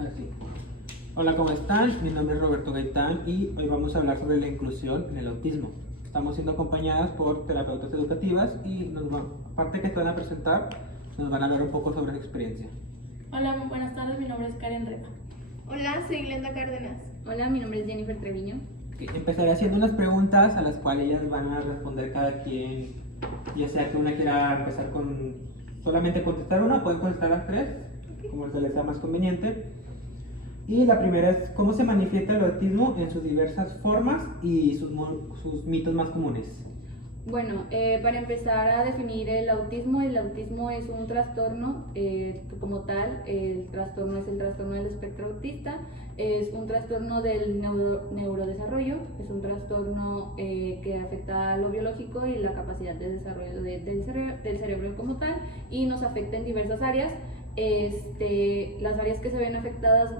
Así. Hola, ¿cómo están? Mi nombre es Roberto Gaitán y hoy vamos a hablar sobre la inclusión en el autismo. Estamos siendo acompañadas por terapeutas educativas y aparte que te van a presentar, nos van a hablar un poco sobre su experiencia. Hola, muy buenas tardes, mi nombre es Karen Reba. Hola, soy Glenda Cárdenas. Hola, mi nombre es Jennifer Treviño. Empezaré haciendo unas preguntas a las cuales ellas van a responder cada quien, ya sea que una quiera empezar con solamente contestar una, pueden contestar las tres, como se les sea más conveniente. Y la primera es, ¿cómo se manifiesta el autismo en sus diversas formas y sus mitos más comunes? Bueno, para empezar a definir el autismo es un trastorno como tal. El trastorno es el trastorno del espectro autista, es un trastorno del neurodesarrollo, es un trastorno que afecta a lo biológico y la capacidad de desarrollo del cerebro como tal, y nos afecta en diversas áreas. Las áreas que se ven afectadas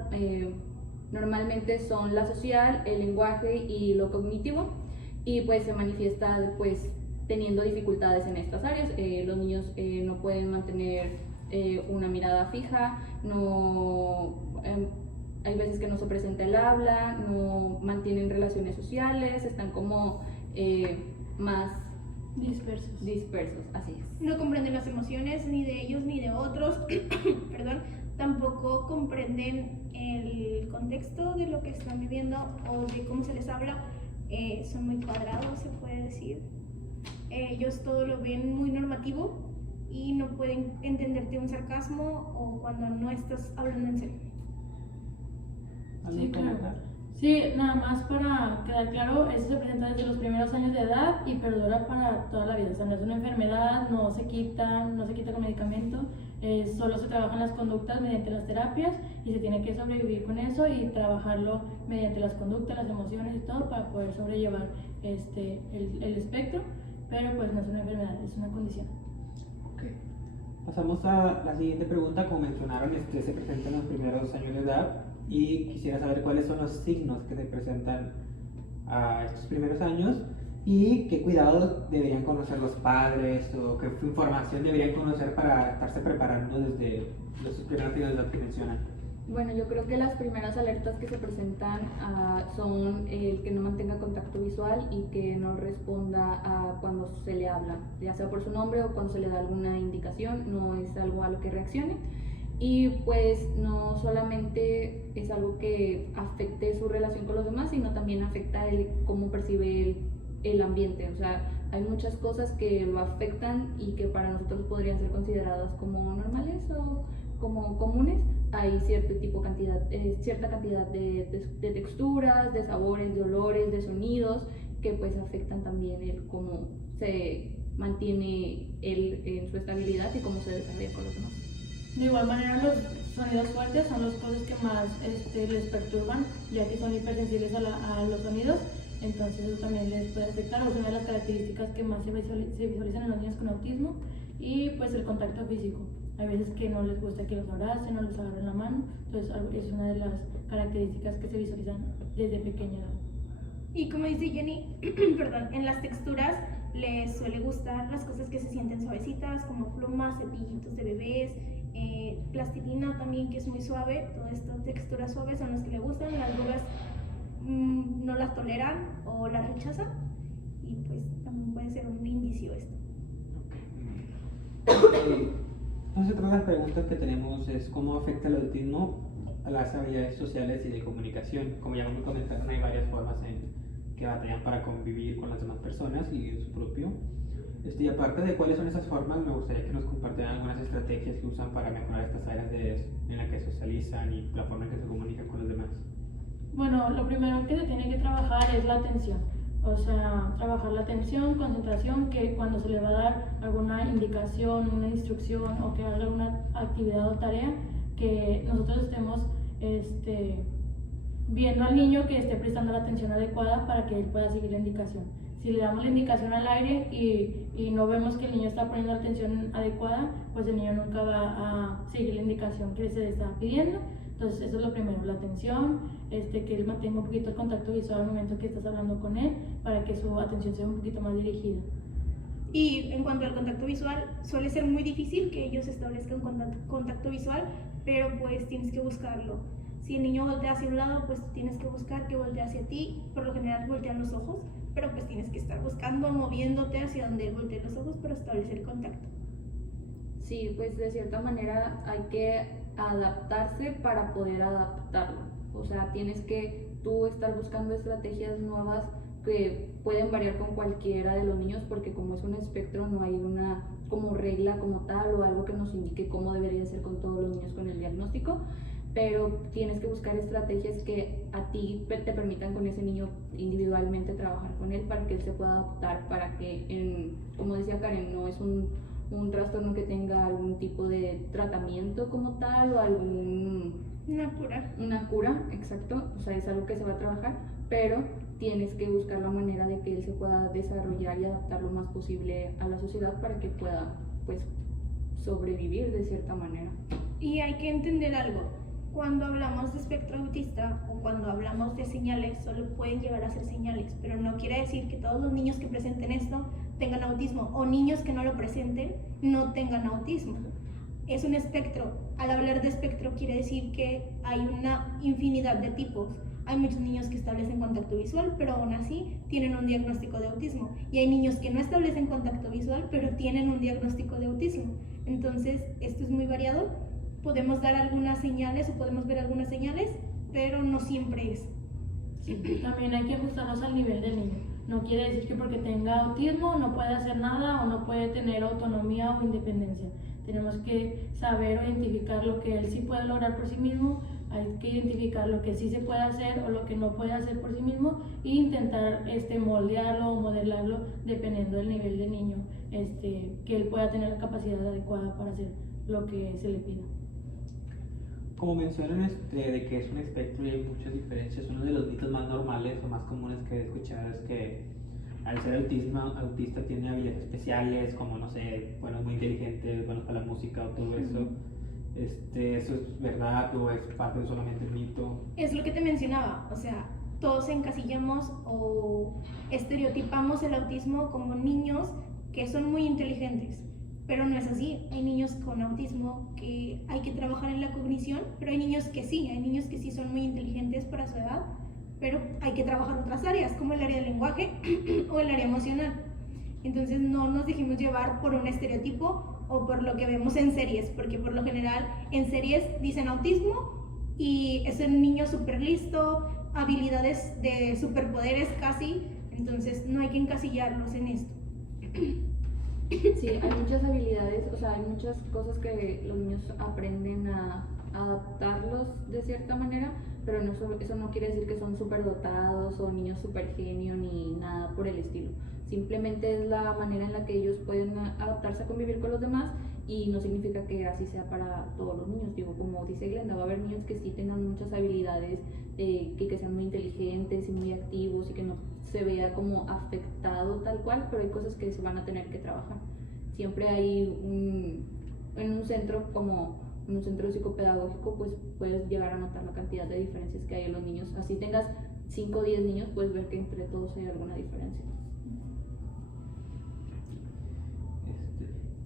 normalmente son la social, el lenguaje y lo cognitivo, y pues se manifiesta pues teniendo dificultades en estas áreas. Los niños no pueden mantener una mirada fija, hay veces que no se presenta el habla, no mantienen relaciones sociales, están como más dispersos, así es. No comprenden las emociones ni de ellos ni de otros, perdón, tampoco comprenden el contexto de lo que están viviendo o de cómo se les habla. Son muy cuadrados, se puede decir. Ellos todo lo ven muy normativo y no pueden entenderte un sarcasmo o cuando no estás hablando en serio. Sí, claro. Sí, nada más para quedar claro, eso se presenta desde los primeros años de edad y perdura para toda la vida. O sea, no es una enfermedad, no se quita con medicamento, solo se trabajan las conductas mediante las terapias y se tiene que sobrevivir con eso y trabajarlo mediante las conductas, las emociones y todo para poder sobrellevar el espectro, pero pues no es una enfermedad, es una condición. Okay. Pasamos a la siguiente pregunta. Como mencionaron, se presenta en los primeros años de edad y quisiera saber cuáles son los signos que se presentan a estos primeros años y qué cuidados deberían conocer los padres o qué información deberían conocer para estarse preparando desde los primeros años de edad que mencionan. Bueno, yo creo que las primeras alertas que se presentan son el que no mantenga contacto visual y que no responda a cuando se le habla, ya sea por su nombre o cuando se le da alguna indicación, no es algo a lo que reaccione. Y pues no solamente es algo que afecte su relación con los demás, sino también afecta cómo percibe el ambiente. O sea, hay muchas cosas que lo afectan y que para nosotros podrían ser consideradas como normales o como comunes. Hay cierta cantidad de texturas, de sabores, de olores, de sonidos que pues afectan también el cómo se mantiene él en su estabilidad y cómo se desarrolla con los demás. De igual manera, los sonidos fuertes son las cosas que más les perturban, ya que son hipersensibles a los sonidos, entonces eso también les puede afectar. Es una de las características que más se visualizan en los niños con autismo. Y pues el contacto físico. Hay veces que no les gusta que los abracen o les agarren la mano, entonces es una de las características que se visualizan desde pequeña edad. Y como dice Jenny, perdón, en las texturas les suele gustar las cosas que se sienten suavecitas, como plumas, cepillitos de bebés, plastilina también, que es muy suave. Todas estas texturas suaves son las que le gustan. Las duras no las toleran o las rechazan, y pues también puede ser un indicio esto. Entonces, otra de las preguntas que tenemos es cómo afecta el autismo a las habilidades sociales y de comunicación. Como ya me comentaron, hay varias formas en que batallan para convivir con las demás personas y su propio. Y aparte de cuáles son esas formas, me gustaría que nos compartieran algunas estrategias que usan para mejorar estas áreas en las que socializan y la forma en que se comunican con los demás. Bueno, lo primero que se tiene que trabajar es la atención. O sea, trabajar la atención, concentración, que cuando se le va a dar alguna indicación, una instrucción o que haga alguna actividad o tarea, que nosotros estemos viendo al niño que esté prestando la atención adecuada para que él pueda seguir la indicación. Si le damos la indicación al aire y no vemos que el niño está poniendo la atención adecuada, pues el niño nunca va a seguir la indicación que se le está pidiendo. Entonces eso es lo primero, la atención, que él mantenga un poquito el contacto visual al momento que estás hablando con él para que su atención sea un poquito más dirigida. Y en cuanto al contacto visual, suele ser muy difícil que ellos establezcan contacto visual, pero pues tienes que buscarlo. Si el niño voltea hacia un lado, pues tienes que buscar que voltee hacia ti. Por lo general voltean los ojos, pero pues tienes que estar buscando, moviéndote hacia donde él voltee los ojos para establecer contacto. Sí, pues de cierta manera hay que adaptarse para poder adaptarlo. O sea, tienes que tú estar buscando estrategias nuevas que pueden variar con cualquiera de los niños, porque como es un espectro no hay una como regla como tal o algo que nos indique cómo debería ser con todos los niños con el diagnóstico, pero tienes que buscar estrategias que a ti te permitan con ese niño individualmente trabajar con él para que él se pueda adaptar, para que, como decía Karen, no es un trastorno que tenga algún tipo de tratamiento como tal o una cura, exacto, o sea, es algo que se va a trabajar, pero tienes que buscar la manera de que él se pueda desarrollar y adaptar lo más posible a la sociedad para que pueda, pues, sobrevivir de cierta manera. Y hay que entender algo, cuando hablamos de espectro autista o cuando hablamos de señales, solo pueden llegar a ser señales, pero no quiere decir que todos los niños que presenten esto tengan autismo o niños que no lo presenten no tengan autismo. Es un espectro. Al hablar de espectro quiere decir que hay una infinidad de tipos. Hay muchos niños que establecen contacto visual, pero aún así tienen un diagnóstico de autismo. Y hay niños que no establecen contacto visual, pero tienen un diagnóstico de autismo. Entonces, esto es muy variado. Podemos dar algunas señales o podemos ver algunas señales, pero no siempre es. Sí, también hay que ajustarnos al nivel del niño. No quiere decir que porque tenga autismo no puede hacer nada o no puede tener autonomía o independencia. Tenemos que saber o identificar lo que él sí puede lograr por sí mismo, hay que identificar lo que sí se puede hacer o lo que no puede hacer por sí mismo e intentar moldearlo o modelarlo dependiendo del nivel del niño, que él pueda tener la capacidad adecuada para hacer lo que se le pida. Como mencionan de que es un espectro y hay muchas diferencias, uno de los mitos más normales o más comunes que he escuchado es que al ser autista tiene habilidades especiales, como no sé, bueno, muy inteligente, bueno para la música o todo eso. ¿Eso es verdad o es parte de solamente el mito? Es lo que te mencionaba, o sea, todos encasillamos o estereotipamos el autismo como niños que son muy inteligentes, pero no es así. Hay niños con autismo que hay que trabajar en la cognición, pero hay niños que sí son muy inteligentes para su edad, pero hay que trabajar otras áreas, como el área del lenguaje o el área emocional. Entonces no nos dejemos llevar por un estereotipo o por lo que vemos en series, porque por lo general en series dicen autismo y es un niño súper listo, habilidades de superpoderes casi, entonces no hay que encasillarlos en esto. Sí, hay muchas habilidades, o sea, hay muchas cosas que los niños aprenden a adaptarlos de cierta manera, pero eso no quiere decir que son súper dotados o niños súper genio ni nada por el estilo. Simplemente es la manera en la que ellos pueden adaptarse a convivir con los demás y no significa que así sea para todos los niños. Digo, como dice Glenda, va a haber niños que sí tengan muchas habilidades, que sean muy inteligentes y muy activos y que no se vea como afectado tal cual, pero hay cosas que se van a tener que trabajar. Siempre hay en un centro como en un centro psicopedagógico, pues puedes llegar a notar la cantidad de diferencias que hay en los niños. Así tengas 5 o 10 niños, puedes ver que entre todos hay alguna diferencia.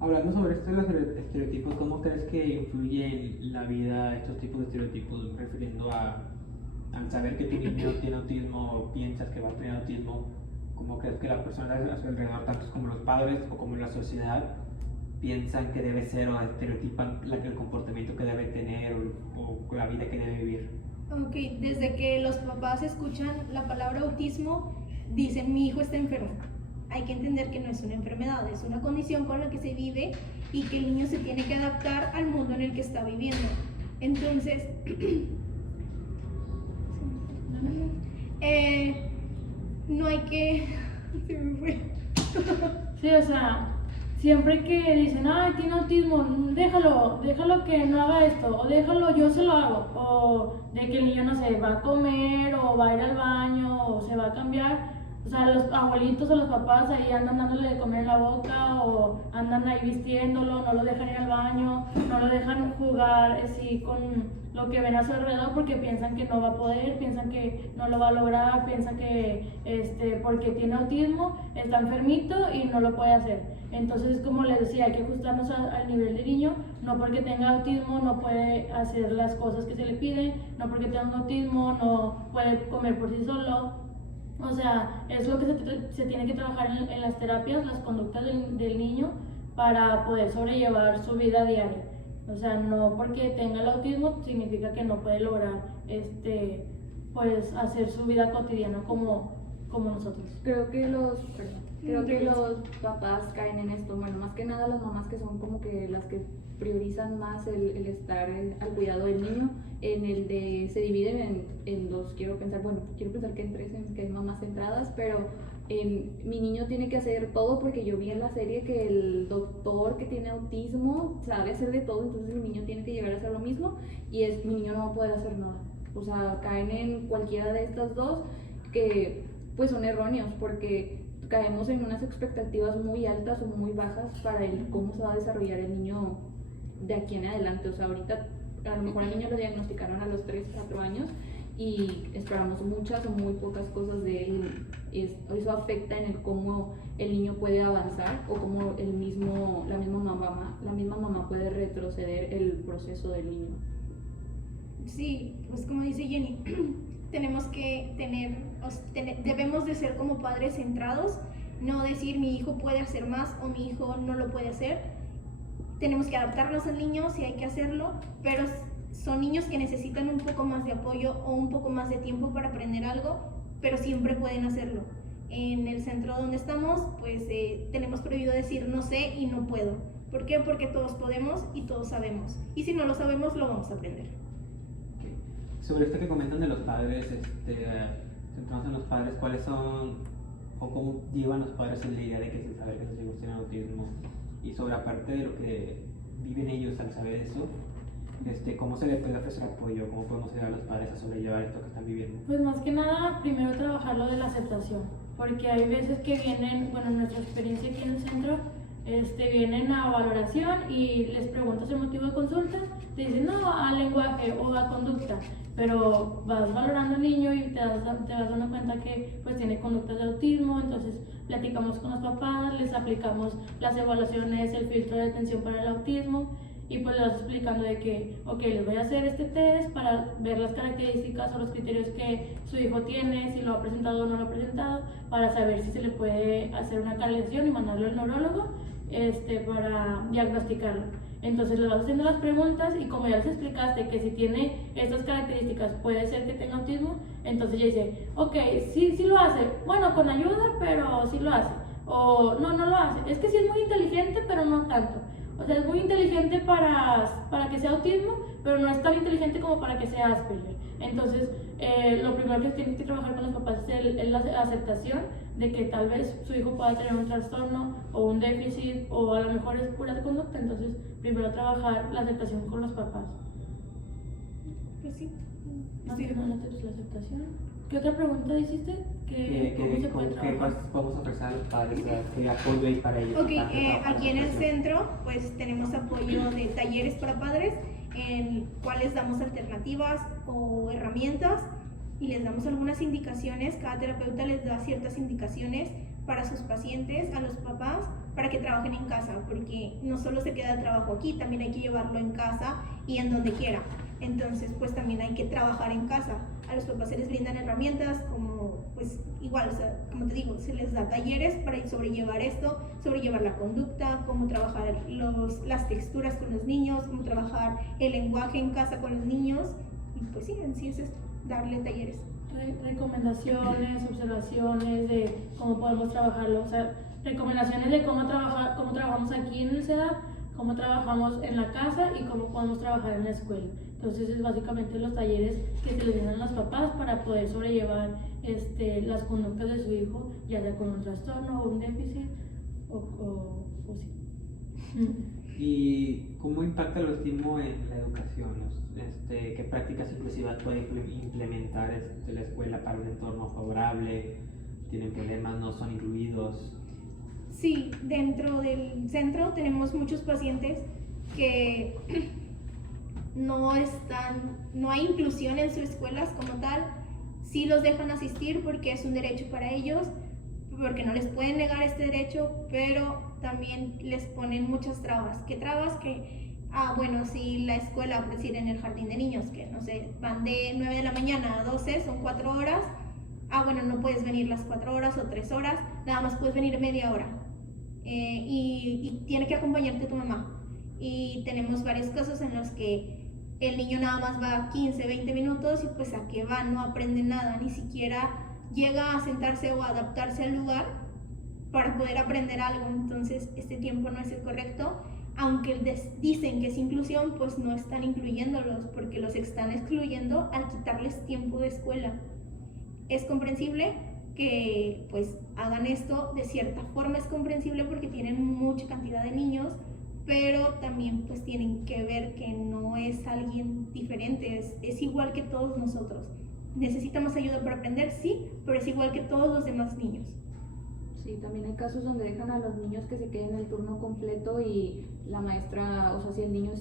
Hablando sobre esto de los estereotipos, ¿cómo crees que influye en la vida estos tipos de estereotipos? Refiriendo al saber que tu niño tiene autismo o piensas que va a tener autismo, ¿cómo crees que las personas a su alrededor, tanto como los padres o como la sociedad, piensan que debe ser o estereotipan el comportamiento que debe tener o la vida que debe vivir? Ok, desde que los papás escuchan la palabra autismo, dicen mi hijo está enfermo. Hay que entender que no es una enfermedad, es una condición con la que se vive y que el niño se tiene que adaptar al mundo en el que está viviendo. Entonces, no hay que... Se me fue. Sí, o sea, siempre que dicen, ay, tiene autismo, déjalo que no haga esto, o déjalo, yo se lo hago, o de que el niño, no sé, va a comer, o va a ir al baño, o se va a cambiar. O sea, los abuelitos o los papás ahí andan dándole de comer en la boca o andan ahí vistiéndolo, no lo dejan ir al baño, no lo dejan jugar así con lo que ven a su alrededor porque piensan que no va a poder, piensan que no lo va a lograr, piensan que porque tiene autismo está enfermito y no lo puede hacer. Entonces, como les decía, hay que ajustarnos al nivel del niño, no porque tenga autismo no puede hacer las cosas que se le piden, no porque tenga un autismo no puede comer por sí solo. O sea, es lo que se tiene que trabajar en las terapias, las conductas del niño para poder sobrellevar su vida diaria. O sea, no porque tenga el autismo significa que no puede lograr pues hacer su vida cotidiana como nosotros. Creo que los papás caen en esto, bueno, más que nada las mamás, que son como que las que priorizan más el estar al cuidado del niño, en el de se dividen en dos, quiero pensar que en tres, que hay mamás centradas, pero mi niño tiene que hacer todo, porque yo vi en la serie que el doctor que tiene autismo sabe hacer de todo, entonces mi niño tiene que llegar a hacer lo mismo y mi niño no va a poder hacer nada. O sea, caen en cualquiera de estas dos que pues son erróneos, porque caemos en unas expectativas muy altas o muy bajas para cómo se va a desarrollar el niño de aquí en adelante. O sea, ahorita a lo mejor al niño lo diagnosticaron a los 3, 4 años y esperamos muchas o muy pocas cosas de él. Eso afecta en el cómo el niño puede avanzar o cómo la misma mamá puede retroceder el proceso del niño. Sí, pues como dice Jenny, tenemos que debemos de ser como padres centrados, no decir mi hijo puede hacer más o mi hijo no lo puede hacer. Tenemos que adaptarnos al niño si hay que hacerlo, pero son niños que necesitan un poco más de apoyo o un poco más de tiempo para aprender algo, pero siempre pueden hacerlo. En el centro donde estamos, pues tenemos prohibido decir no sé y no puedo. ¿Por qué? Porque todos podemos y todos sabemos. Y si no lo sabemos, lo vamos a aprender. Okay. Sobre esto que comentan de los padres, centramos en los padres, ¿cuáles son o cómo llevan los padres en la idea de que se sabe que sus hijos tienen autismo? Y sobre aparte de lo que viven ellos al saber eso, ¿cómo se les puede ofrecer apoyo? ¿Cómo podemos ayudar a los padres a sobrellevar esto que están viviendo? Pues más que nada, primero trabajar lo de la aceptación, porque hay veces que vienen, bueno, en nuestra experiencia aquí en el centro, vienen a valoración y les preguntas el motivo de consulta, te dicen no, a lenguaje o a conducta, pero vas valorando al niño y te vas dando cuenta que pues tiene conductas de autismo, entonces platicamos con los papás, les aplicamos las evaluaciones, el filtro de atención para el autismo y pues les vas explicando de que, ok, les voy a hacer este test para ver las características o los criterios que su hijo tiene, si lo ha presentado o no lo ha presentado, para saber si se le puede hacer una calibración y mandarlo al neurólogo para diagnosticarlo. Entonces le vas haciendo las preguntas y como ya les explicaste que si tiene estas características puede ser que tenga autismo, entonces ya dice, ok, sí lo hace, bueno, con ayuda, pero sí lo hace. O no lo hace, es que sí es muy inteligente, pero no tanto. O sea, es muy inteligente para que sea autismo, pero no es tan inteligente como para que sea Asperger. Entonces, lo primero que tienes que trabajar con los papás es la aceptación de que tal vez su hijo pueda tener un trastorno o un déficit o a lo mejor es pura conducta. Entonces, primero trabajar la aceptación con los papás. Pues sí. Más que nada la aceptación. ¿Qué otra pregunta hiciste? ¿Cómo se puede trabajar? Podemos ofrecer a los padres? ¿Qué apoyo hay para ellos? Ok, aquí en el centro pues tenemos apoyo de talleres para padres en cuales damos alternativas o herramientas y les damos algunas indicaciones. Cada terapeuta les da ciertas indicaciones para sus pacientes, a los papás, para que trabajen en casa, porque no solo se queda el trabajo aquí, también hay que llevarlo en casa y en donde quiera. Entonces, pues también hay que trabajar en casa. A los papás se les brindan herramientas como, pues igual, o sea, como te digo, se les da talleres para sobrellevar esto, sobrellevar la conducta, cómo trabajar las texturas con los niños, cómo trabajar el lenguaje en casa con los niños. Y pues sí, en sí es esto, darle talleres. Recomendaciones, observaciones de cómo podemos trabajarlo, o sea, recomendaciones de cómo trabajamos aquí en el CEDAP, cómo trabajamos en la casa y cómo podemos trabajar en la escuela. Entonces es básicamente los talleres que se les brindan a los papás para poder sobrellevar las conductas de su hijo, ya sea con un trastorno o un déficit o sí. ¿Y cómo impacta el autismo en la educación? ¿Qué prácticas inclusivas puede implementar la escuela para un entorno favorable? ¿Tienen problemas? ¿No son incluidos? Sí, dentro del centro tenemos muchos pacientes que no hay inclusión en sus escuelas como tal. Sí los dejan asistir porque es un derecho para ellos, porque no les pueden negar este derecho, pero también les ponen muchas trabas. ¿Qué trabas? Que Bueno, si la escuela, por decir en el jardín de niños, que no sé, van de 9 de la mañana a 12, son 4 horas. Bueno, no puedes venir las 4 horas o 3 horas, nada más puedes venir media hora. Y tiene que acompañarte tu mamá. Y tenemos varios casos en los que el niño nada más va 15, 20 minutos y pues a qué va, no aprende nada, ni siquiera llega a sentarse o a adaptarse al lugar para poder aprender algo. Entonces este tiempo no es el correcto. Aunque dicen que es inclusión, pues no están incluyéndolos porque los están excluyendo al quitarles tiempo de escuela. Es comprensible que pues hagan esto, de cierta forma es comprensible porque tienen mucha cantidad de niños, pero también pues tienen que ver que no es alguien diferente, es igual que todos nosotros. Necesitamos ayuda para aprender, sí, pero es igual que todos los demás niños. Sí, también hay casos donde dejan a los niños que se queden el turno completo y la maestra, o sea, si el niño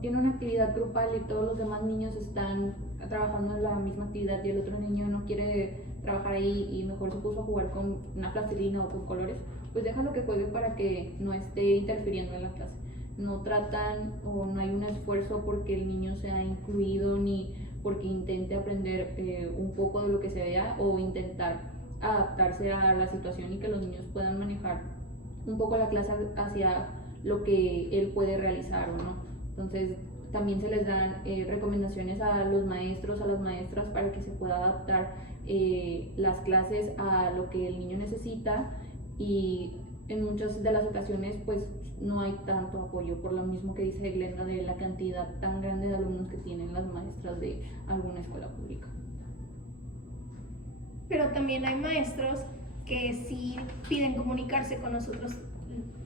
tiene una actividad grupal y todos los demás niños están trabajando en la misma actividad y el otro niño no quiere trabajar ahí y mejor se puso a jugar con una plastilina o con colores, pues déjalo que juegue para que no esté interfiriendo en la clase. No tratan o no hay un esfuerzo porque el niño sea incluido ni porque intente aprender un poco de lo que se vea o intentar adaptarse a la situación y que los niños puedan manejar un poco la clase hacia lo que él puede realizar o no. Entonces también se les dan recomendaciones a los maestros, a las maestras para que se pueda adaptar las clases a lo que el niño necesita, y en muchas de las ocasiones pues no hay tanto apoyo por lo mismo que dice Glenda de la cantidad tan grande de alumnos que tienen las maestras de alguna escuela pública. Pero también hay maestros que sí piden comunicarse con nosotros,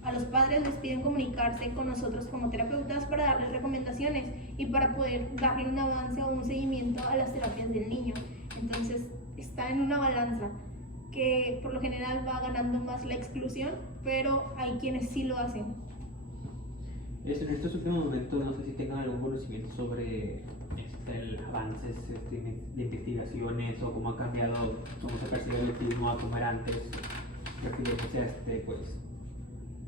a los padres les piden comunicarse con nosotros como terapeutas para darles recomendaciones y para poder darle un avance o un seguimiento a las terapias del niño. Entonces está en una balanza que por lo general va ganando más la exclusión, pero hay quienes sí lo hacen. En estos últimos momentos, no sé si tengan algún conocimiento sobre el avances de investigaciones o cómo ha cambiado, cómo se percibe el autismo a como era antes, refiriéndose a pues,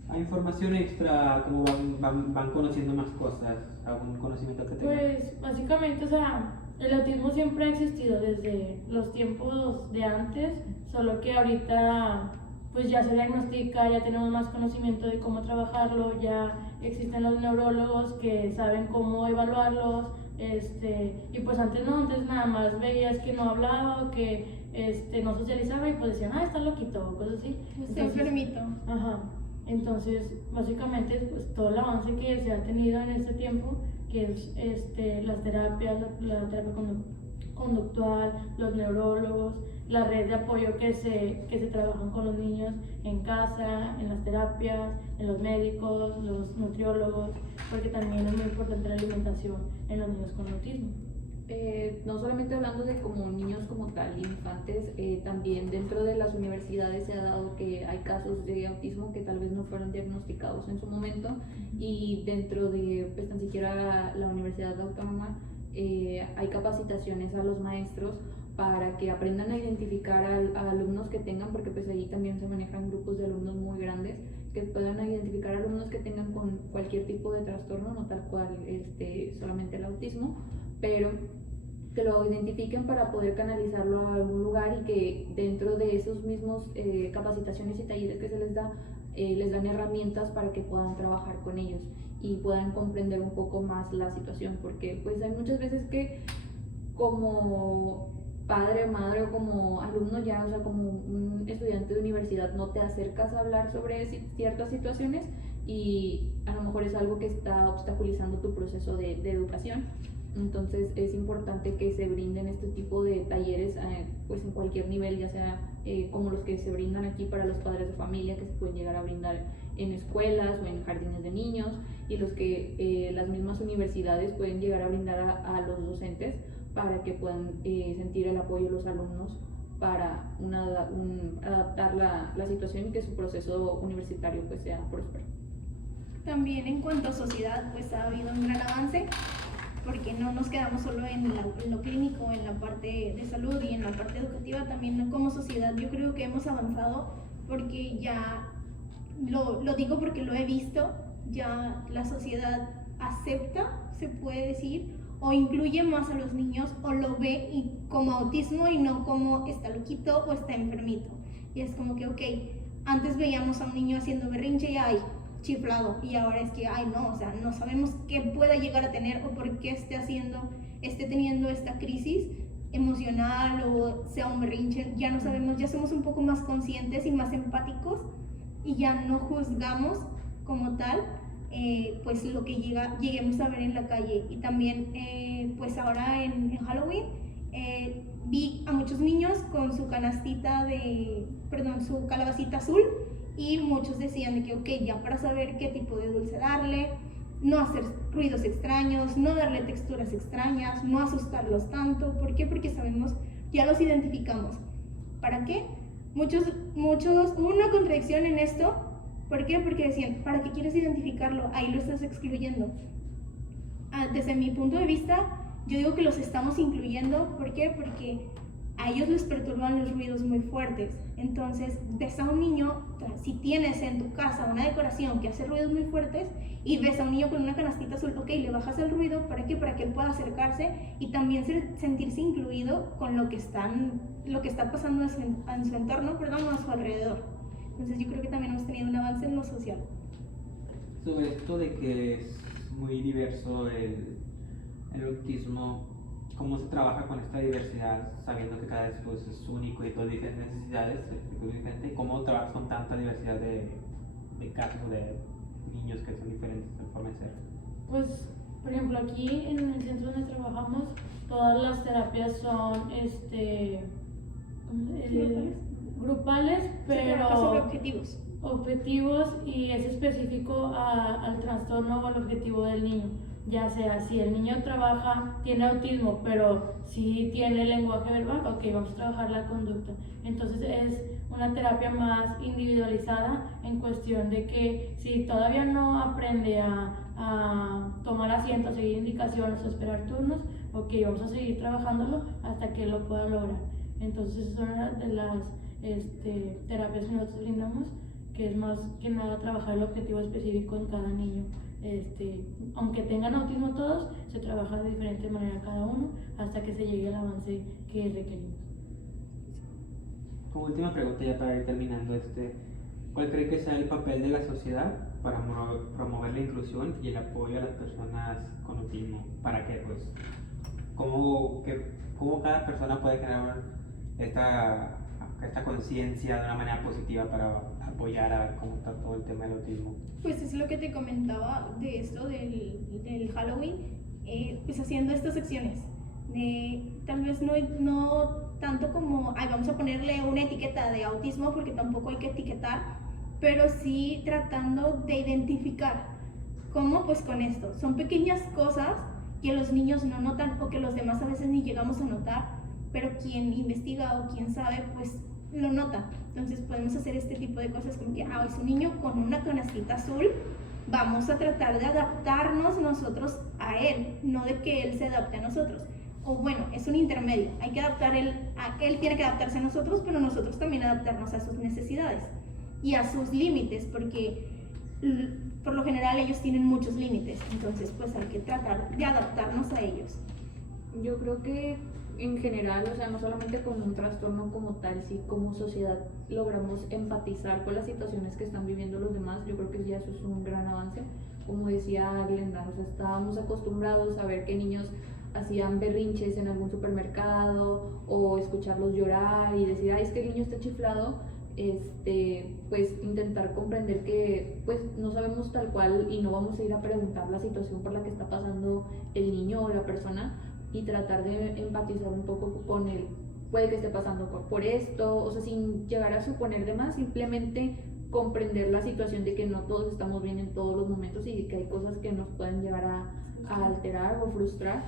a información extra, cómo van conociendo más cosas, algún conocimiento que tengan. Pues básicamente, o sea, el autismo siempre ha existido desde los tiempos de antes, solo que ahorita pues ya se diagnostica, ya tenemos más conocimiento de cómo trabajarlo, ya existen los neurólogos que saben cómo evaluarlos, y pues antes nada más veías que no hablaba o que no socializaba y pues decían, está loquito o cosas así. Está enfermito. Ajá. Entonces, básicamente, pues todo el avance que se ha tenido en este tiempo, que es las terapias, la terapia conductual, los neurólogos, la red de apoyo que se trabajan con los niños en casa, en las terapias, en los médicos, los nutriólogos, porque también es muy importante la alimentación en los niños con autismo. No solamente hablando de como niños como tal, infantes, también dentro de las universidades se ha dado que hay casos de autismo que tal vez no fueron diagnosticados en su momento, y dentro de pues tan siquiera la Universidad Autónoma hay capacitaciones a los maestros para que aprendan a identificar a alumnos que tengan, porque pues ahí también se manejan grupos de alumnos muy grandes, que puedan identificar alumnos que tengan con cualquier tipo de trastorno, no tal cual solamente el autismo, pero que lo identifiquen para poder canalizarlo a algún lugar, y que dentro de esos mismos capacitaciones y talleres que se les da, les dan herramientas para que puedan trabajar con ellos y puedan comprender un poco más la situación, porque pues hay muchas veces que como padre, madre o como alumno ya, o sea, como un estudiante de universidad, no te acercas a hablar sobre ciertas situaciones y a lo mejor es algo que está obstaculizando tu proceso de educación. Entonces es importante que se brinden este tipo de talleres pues en cualquier nivel, ya sea como los que se brindan aquí para los padres de familia, que se pueden llegar a brindar en escuelas o en jardines de niños, y los que las mismas universidades pueden llegar a brindar a los docentes para que puedan sentir el apoyo de los alumnos para adaptar la situación y que su proceso universitario pues sea próspero. También en cuanto a sociedad, pues ha habido un gran avance, porque no nos quedamos solo en lo clínico, en la parte de salud y en la parte educativa. También como sociedad yo creo que hemos avanzado, porque ya lo digo porque lo he visto, ya la sociedad acepta, se puede decir, o incluye más a los niños o lo ve como autismo y no como está loquito o está enfermito. Y es como que, ok, antes veíamos a un niño haciendo berrinche y ay, chiflado, y ahora es que, ay no, o sea, no sabemos qué pueda llegar a tener o por qué esté teniendo esta crisis emocional o sea un berrinche, ya no sabemos, ya somos un poco más conscientes y más empáticos y ya no juzgamos como tal pues lo que lleguemos a ver en la calle. Y también pues ahora en Halloween vi a muchos niños con su su calabacita azul, y muchos decían de que ok, ya para saber qué tipo de dulce darle, no hacer ruidos extraños, no darle texturas extrañas, no asustarlos tanto. ¿Por qué? Porque sabemos, ya los identificamos. ¿Para qué? Muchos, hubo una contradicción en esto. ¿Por qué? Porque decían, ¿para qué quieres identificarlo? Ahí lo estás excluyendo. Desde mi punto de vista, yo digo que los estamos incluyendo. ¿Por qué? Porque a ellos les perturban los ruidos muy fuertes. Entonces, ves a un niño, si tienes en tu casa una decoración que hace ruidos muy fuertes y ves a un niño con una canastita azul, ok, le bajas el ruido, ¿para qué? Para que él pueda acercarse y también sentirse incluido con lo que está pasando en su entorno, o a su alrededor. Entonces, yo creo que también hemos tenido un avance en lo social. Sobre esto de que es muy diverso el autismo, ¿cómo se trabaja con esta diversidad sabiendo que cada vez pues, es único y todas diferentes necesidades? ¿Y cómo trabajas con tanta diversidad de casos de niños que son diferentes en forma de ser? Pues, por ejemplo, aquí en el centro donde trabajamos, todas las terapias son grupales, pero sobre objetivos. Y es específico al trastorno o al objetivo del niño. Ya sea si el niño tiene autismo, pero sí tiene lenguaje verbal, ok, vamos a trabajar la conducta. Entonces es una terapia más individualizada en cuestión de que si todavía no aprende a tomar asiento, a seguir indicaciones o esperar turnos, ok, vamos a seguir trabajándolo hasta que lo pueda lograr. Entonces son una de las terapias que nosotros brindamos, que es más que nada trabajar el objetivo específico en cada niño. Aunque tengan autismo todos, se trabaja de diferente manera cada uno hasta que se llegue al avance que requerimos. Como última pregunta ya para ir terminando, ¿cuál cree que sea el papel de la sociedad para promover la inclusión y el apoyo a las personas con autismo? ¿Para qué? Pues, ¿cómo cada persona puede generar esta conciencia de una manera positiva para apoyar a cómo está todo el tema del autismo? Pues es lo que te comentaba de esto del Halloween, pues haciendo estas secciones. Tal vez no tanto como, vamos a ponerle una etiqueta de autismo, porque tampoco hay que etiquetar, pero sí tratando de identificar. ¿Cómo? Pues con esto. Son pequeñas cosas que los niños no notan o que los demás a veces ni llegamos a notar, pero quien investiga o quien sabe, pues lo nota. Entonces podemos hacer este tipo de cosas como que, es un niño con una canastita azul, vamos a tratar de adaptarnos nosotros a él, no de que él se adapte a nosotros. O bueno, es un intermedio, hay que él tiene que adaptarse a nosotros, pero nosotros también adaptarnos a sus necesidades y a sus límites, porque por lo general ellos tienen muchos límites, entonces pues hay que tratar de adaptarnos a ellos. Yo creo que en general, o sea, no solamente con un trastorno como tal, si como sociedad logramos empatizar con las situaciones que están viviendo los demás, yo creo que ya eso es un gran avance. Como decía Glenda, o sea, estábamos acostumbrados a ver que niños hacían berrinches en algún supermercado o escucharlos llorar y decir, es que el niño está chiflado, pues intentar comprender que pues no sabemos tal cual y no vamos a ir a preguntar la situación por la que está pasando el niño o la persona, y tratar de empatizar un poco con él. Puede que esté pasando por esto, o sea, sin llegar a suponer de más, simplemente comprender la situación de que no todos estamos bien en todos los momentos y que hay cosas que nos pueden llegar a alterar o frustrar.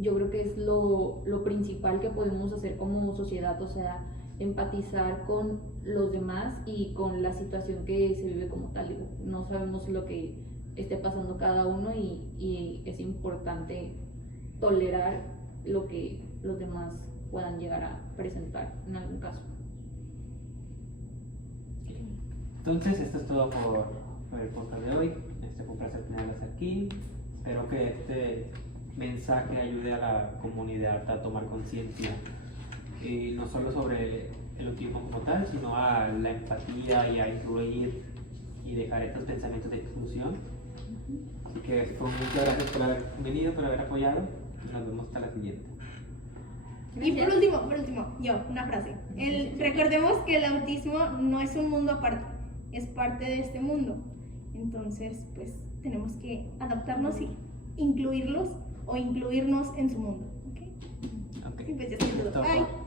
Yo creo que es lo principal que podemos hacer como sociedad, o sea, empatizar con los demás y con la situación que se vive como tal. No sabemos lo que esté pasando cada uno y es importante tolerar lo que los demás puedan llegar a presentar en algún caso. Entonces esto es todo por por el podcast de hoy. Fue un placer tenerlas aquí. Espero que este mensaje ayude a la comunidad a tomar conciencia, no solo sobre el autismo como tal, sino a la empatía y a incluir y dejar estos pensamientos de exclusión. Así que muchas gracias por haber venido, por haber apoyado, y nos vemos hasta la siguiente. Y por último, una frase. Recordemos que el autismo no es un mundo aparte, es parte de este mundo. Entonces, pues tenemos que adaptarnos y incluirlos o incluirnos en su mundo. ¿Ok? Ok. Y pues ya está todo. Bye.